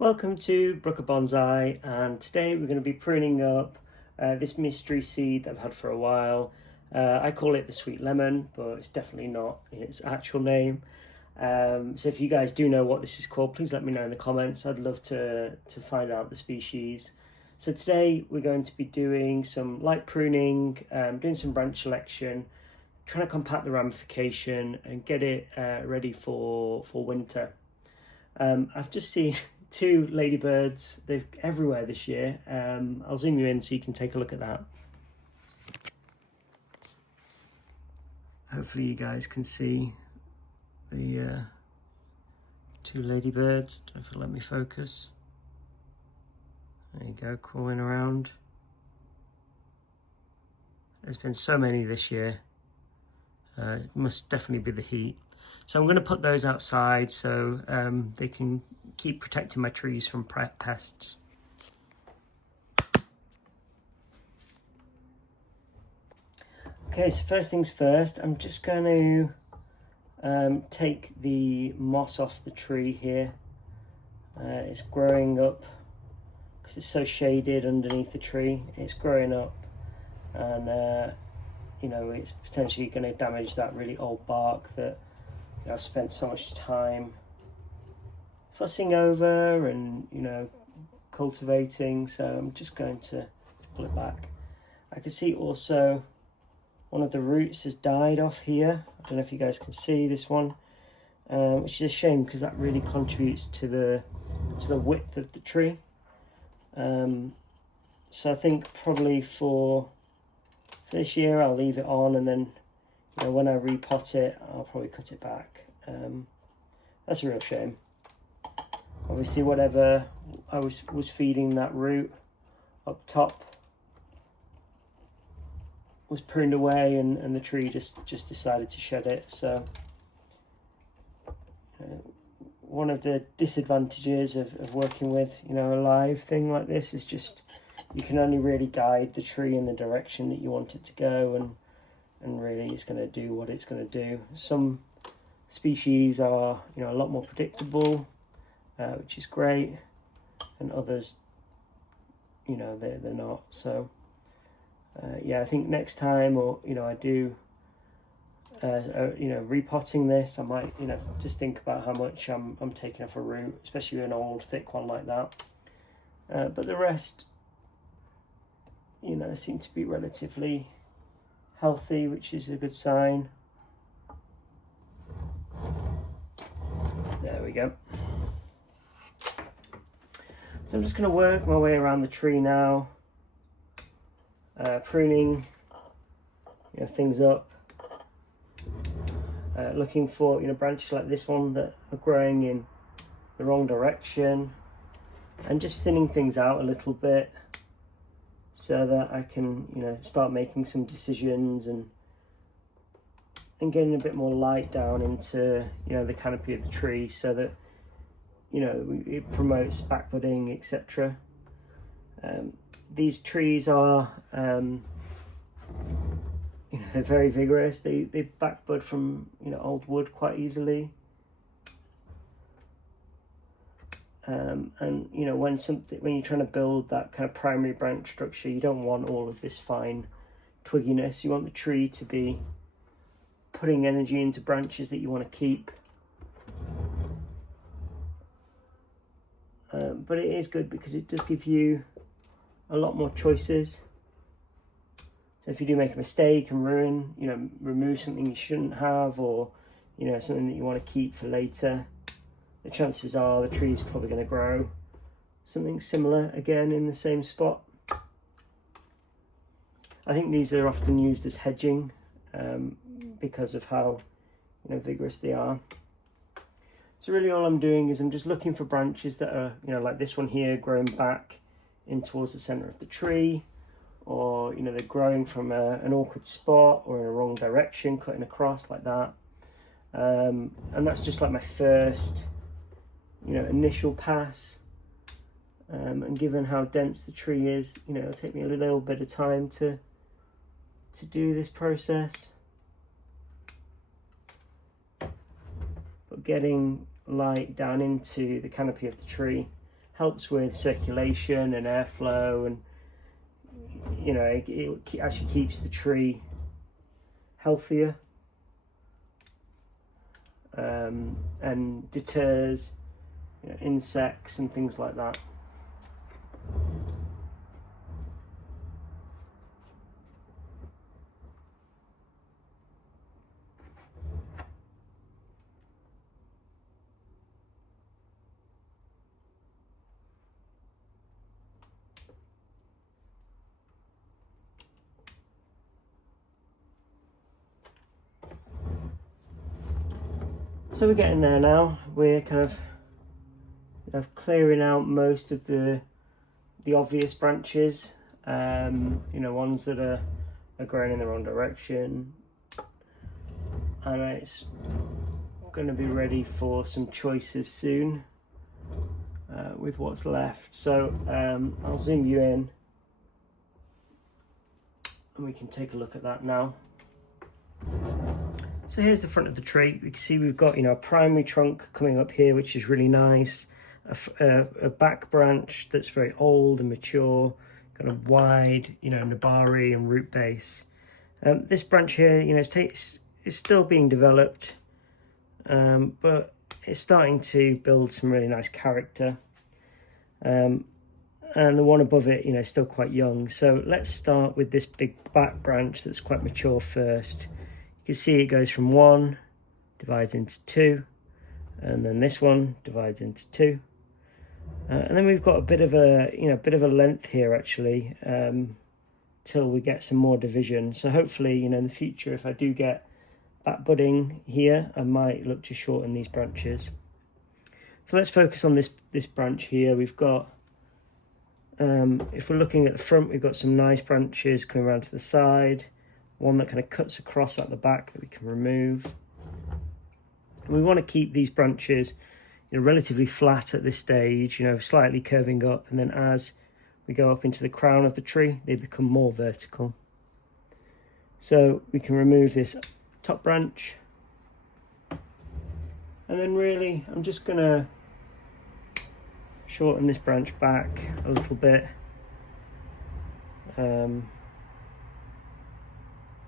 Welcome to Brooker Bonsai, and today we're going to be pruning up this mystery seed that I've had for a while. I call it the Sweet Lemon, but it's definitely not its actual name. So if you guys do know what this is called, please let me know in the comments. I'd love to find out the species. So today we're going to be doing some light pruning, doing some branch selection, trying to compact the ramification and get it ready for winter. I've just seen two ladybirds. They're everywhere this year. I'll zoom you in so you can take a look at that. Hopefully you guys can see the two ladybirds. Don't know if it'll let me focus. There you go, crawling around. There's been so many this year. It must definitely be the heat. So I'm going to put those outside so they can keep protecting my trees from pests. Okay, so first things first, I'm just going to take the moss off the tree here. It's growing up because it's so shaded underneath the tree. It's growing up and you know, it's potentially going to damage that really old bark that I've spent so much time fussing over and, you know, cultivating. So I'm just going to pull it back. I can see also one of the roots has died off here. I don't know if you guys can see this one, which is a shame because that really contributes to the width of the tree. So I think probably for this year I'll leave it on, and then, you know, when I repot it I'll probably cut it back. That's a real shame. Obviously whatever I was feeding that root up top was pruned away, and the tree just decided to shed it. So one of the disadvantages of working with, you know, a live thing like this is just you can only really guide the tree in the direction that you want it to go, and really it's going to do what it's going to do. Some species are, you know, a lot more predictable, which is great, and others, you know, they're not. So yeah, I think next time, or, you know, I do you know, repotting this, I might, you know, just think about how much I'm taking off a root, especially an old thick one like that. But the rest, you know, seem to be relatively healthy, which is a good sign. There we go. So I'm just going to work my way around the tree now, pruning, you know, things up, looking for, you know, branches like this one that are growing in the wrong direction, and just thinning things out a little bit so that I can, you know, start making some decisions and getting a bit more light down into, you know, the canopy of the tree, so that, you know, it promotes backbudding, etc. These trees are, you know, they're very vigorous. They backbud from, you know, old wood quite easily. And, you know, when you're trying to build that kind of primary branch structure, you don't want all of this fine twigginess. You want the tree to be putting energy into branches that you want to keep. But it is good because it does give you a lot more choices. So if you do make a mistake and remove something you shouldn't have, or, you know, something that you want to keep for later, the chances are the tree is probably going to grow something similar again in the same spot. I think these are often used as hedging because of how, you know, vigorous they are. So really all I'm doing is I'm just looking for branches that are, you know, like this one here, growing back in towards the center of the tree, or, you know, they're growing from an awkward spot or in a wrong direction, cutting across like that. And that's just like my first, you know, initial pass. And given how dense the tree is, you know, it'll take me a little bit of time to do this process. But getting light down into the canopy of the tree helps with circulation and airflow, and you know, it actually keeps the tree healthier, and deters, you know, insects and things like that. So we're getting there now. We're kind of, clearing out most of the obvious branches, you know, ones that are growing in the wrong direction, and it's going to be ready for some choices soon with what's left. So I'll zoom you in and we can take a look at that now. So here's the front of the tree. We can see we've got, you know, a primary trunk coming up here, which is really nice. A back branch that's very old and mature, kind of wide, you know, nabari and root base. This branch here, you know, it's still being developed, but it's starting to build some really nice character. And the one above it, you know, is still quite young. So let's start with this big back branch that's quite mature first. You can see it goes from 1, divides into 2, and then this one divides into 2. And then we've got a bit of a, you know, bit of a length here actually, till we get some more division. So hopefully, you know, in the future, if I do get back budding here, I might look to shorten these branches. So let's focus on this branch here. We've got, if we're looking at the front, we've got some nice branches coming around to the side. One that kind of cuts across at the back that we can remove. And we want to keep these branches, you know, relatively flat at this stage, you know, slightly curving up, and then as we go up into the crown of the tree, they become more vertical. So we can remove this top branch, and then really I'm just gonna shorten this branch back a little bit.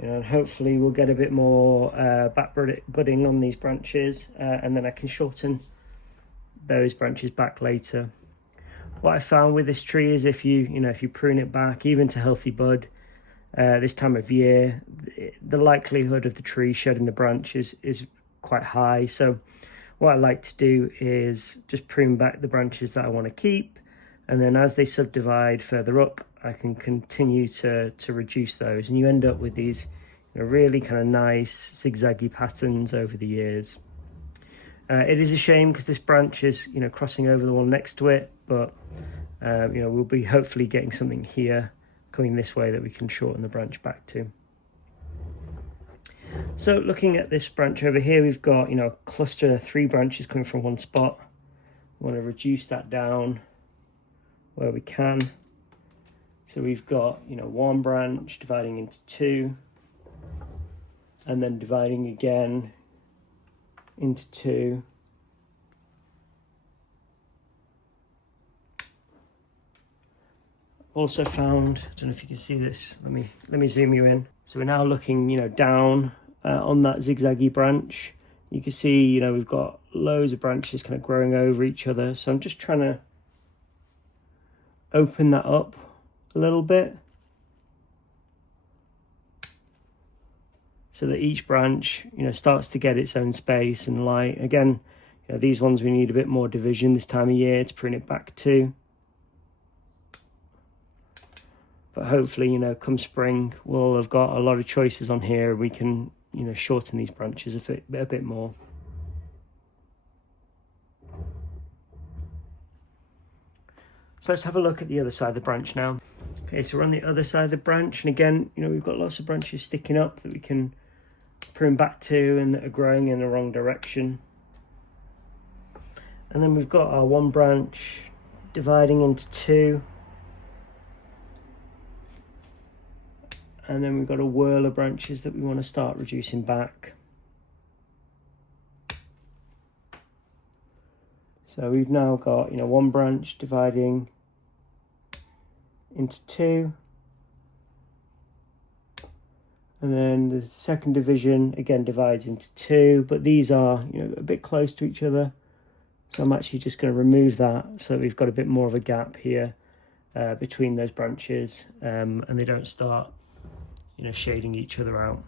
You know, and hopefully we'll get a bit more back budding on these branches, and then I can shorten those branches back later. What I found with this tree is if you prune it back, even to healthy bud, this time of year, the likelihood of the tree shedding the branch is quite high. So what I like to do is just prune back the branches that I want to keep, and then as they subdivide further up, I can continue to reduce those, and you end up with these, you know, really kind of nice zigzaggy patterns over the years. It is a shame because this branch is, you know, crossing over the one next to it, but you know, we'll be hopefully getting something here coming this way that we can shorten the branch back to. So looking at this branch over here, we've got, you know, a cluster of 3 branches coming from one spot. We want to reduce that down where we can. So we've got, you know, 1 branch dividing into 2, and then dividing again into 2. Also found, I don't know if you can see this, let me zoom you in. So we're now looking, you know, down on that zigzaggy branch. You can see, you know, we've got loads of branches kind of growing over each other. So I'm just trying to open that up a little bit so that each branch, you know, starts to get its own space and light. Again, you know, these ones we need a bit more division this time of year to prune it back to. But hopefully, you know, come spring, we'll have got a lot of choices on here. We can, you know, shorten these branches a bit more. So let's have a look at the other side of the branch now. Okay, so we're on the other side of the branch, and again, you know, we've got lots of branches sticking up that we can prune back to and that are growing in the wrong direction. And then we've got our 1 branch dividing into 2. And then we've got a whirl of branches that we want to start reducing back. So we've now got, you know, one branch dividing into two, and then the second division again divides into two, but these are, you know, a bit close to each other. So I'm actually just going to remove that so we've got a bit more of a gap here between those branches, and they don't start, you know, shading each other out.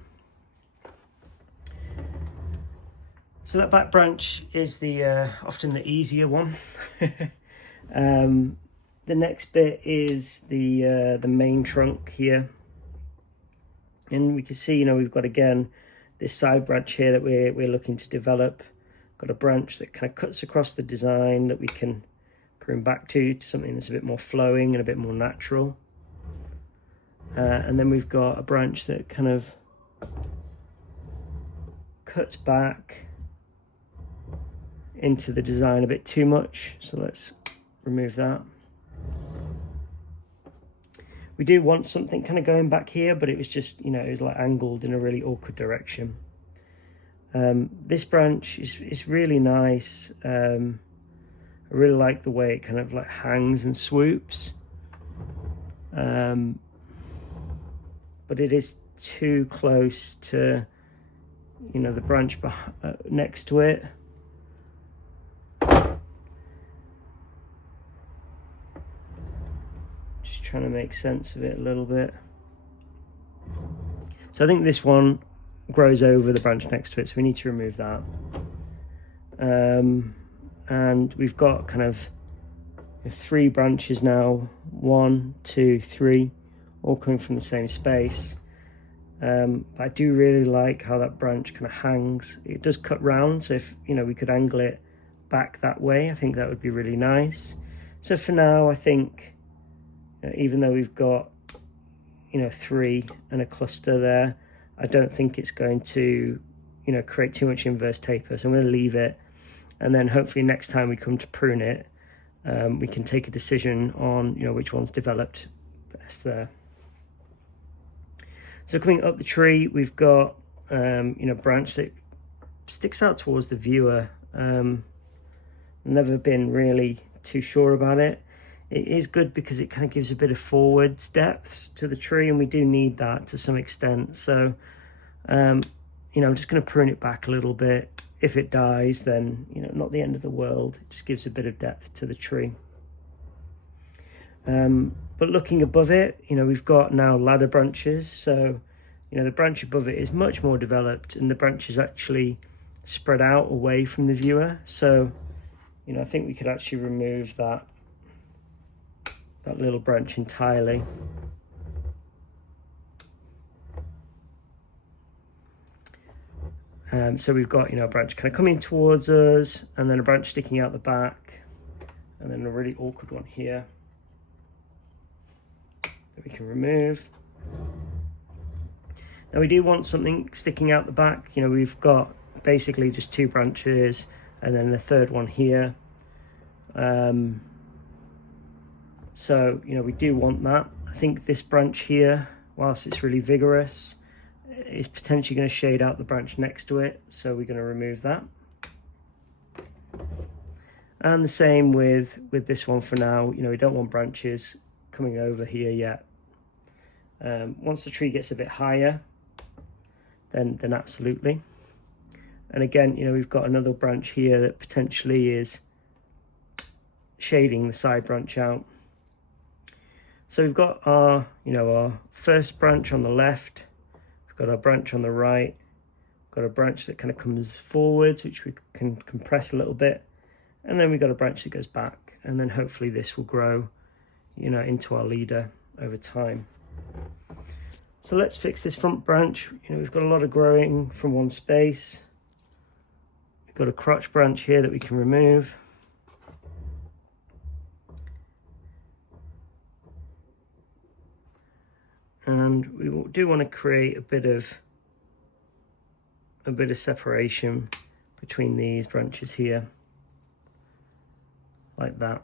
So that back branch is the often the easier one. The next bit is the main trunk here, and we can see, you know, we've got again this side branch here that we're looking to develop. Got a branch that kind of cuts across the design that we can prune back to something that's a bit more flowing and a bit more natural. And then we've got a branch that kind of cuts back into the design a bit too much, so let's remove that. We do want something kind of going back here, but it was just, you know, it was like angled in a really awkward direction. This branch is really nice. I really like the way it kind of like hangs and swoops, but it is too close to, you know, the branch next to it. Just trying to make sense of it a little bit. So I think this one grows over the branch next to it, so we need to remove that. And we've got kind of 3 branches now, 1, 2, 3, all coming from the same space. But I do really like how that branch kind of hangs. It does cut round, so if, you know, we could angle it back that way, I think that would be really nice. So for now, I think, even though we've got, you know, 3 and a cluster there, I don't think it's going to, you know, create too much inverse taper. So I'm going to leave it, and then hopefully next time we come to prune it, we can take a decision on, you know, which one's developed best there. So coming up the tree, we've got, you know, branch that sticks out towards the viewer. Never been really too sure about it. It is good because it kind of gives a bit of forwards depth to the tree, and we do need that to some extent. So, you know, I'm just going to prune it back a little bit. If it dies, then, you know, not the end of the world. It just gives a bit of depth to the tree. But looking above it, you know, we've got now ladder branches. So, you know, the branch above it is much more developed, and the branch is actually spread out away from the viewer. So, you know, I think we could actually remove that little branch entirely. So we've got, you know, a branch kind of coming towards us, and then a branch sticking out the back, and then a really awkward one here that we can remove. Now we do want something sticking out the back. You know, we've got basically just 2 branches and then the third one here. So, you know, we do want that. I think this branch here, whilst it's really vigorous, is potentially going to shade out the branch next to it, so we're going to remove that. And the same with this one for now. You know, we don't want branches coming over here yet. Once the tree gets a bit higher, then absolutely. And again, you know, we've got another branch here that potentially is shading the side branch out. So we've got our, you know, our first branch on the left, we've got our branch on the right, we've got a branch that kind of comes forwards, which we can compress a little bit, and then we've got a branch that goes back, and then hopefully this will grow, you know, into our leader over time. So let's fix this front branch. You know, we've got a lot of growing from one space. We've got a crotch branch here that we can remove. And we do want to create a bit of separation between these branches here, like that.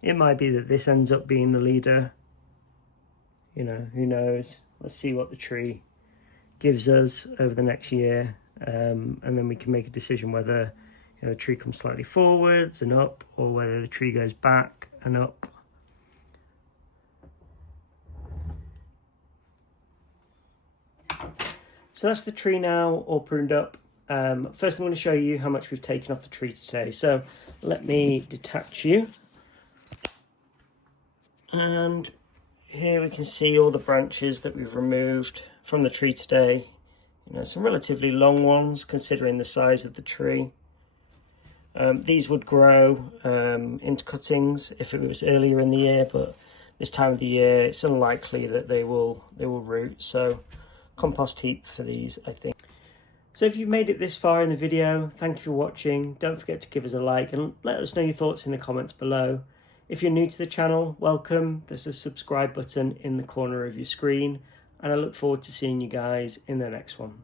It might be that this ends up being the leader, you know, who knows. Let's see what the tree gives us over the next year, and then we can make a decision whether, you know, the tree comes slightly forwards and up, or whether the tree goes back and up. So that's the tree now all pruned up. First I'm going to show you how much we've taken off the tree today. So let me detach you. And here we can see all the branches that we've removed from the tree today. You know, some relatively long ones considering the size of the tree. These would grow into cuttings if it was earlier in the year, but this time of the year it's unlikely that they will root. So compost heap for these, I think. So if you've made it this far in the video, thank you for watching. Don't forget to give us a like and let us know your thoughts in the comments below. If you're new to the channel, welcome. There's a subscribe button in the corner of your screen, and I look forward to seeing you guys in the next one.